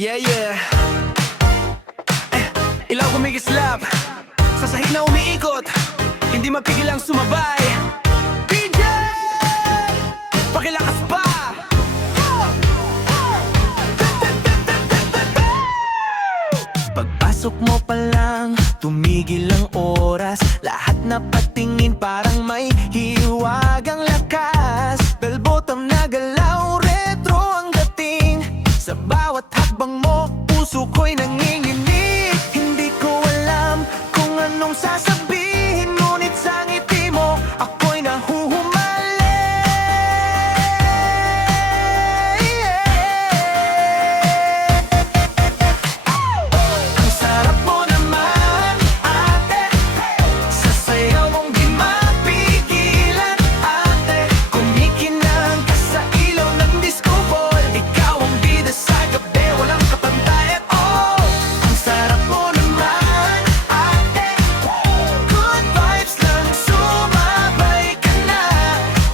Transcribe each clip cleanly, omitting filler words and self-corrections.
Yeah, yeah. Ilaw kumikislap sa sahig na umiikot, hindi mapigil ang sumabay. DJ! Pakilakas pa! Pagpasok mo pa lang, tumigil ang oras. Lahat na patingin parang may hiwagang lakas. Bell bottom na galaw, retro ang dating. Sa bawat hakbang mo, puso ko'y nanginginig. Hindi ko alam kung anong sasabihin, ngunit sa ngiti mo, ako'y nahuhumali. Ang sarap mo naman, ate, sa sayaw mong di mapigilan, ate. Kumikinang ka sa ilaw ng disco ball, ikaw ang bida sa gabi, walang kapantay at all. Ang sarap mo naman, ate, good vibes lang, sumabay ka na.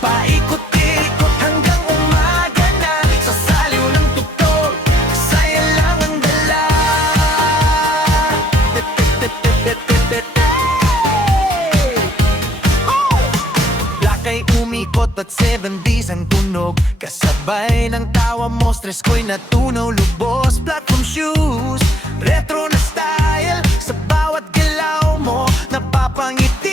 Paikot-ikot hanggang umaga na, sa saliw ng tugtog, saya lang ang dala. Black ay umikot at 70s ang tunog, kasabay ng tawa mo, stress ko'y natunaw lubos. Platform shoes, retro na style, sa bawat galaw mo napapangiti.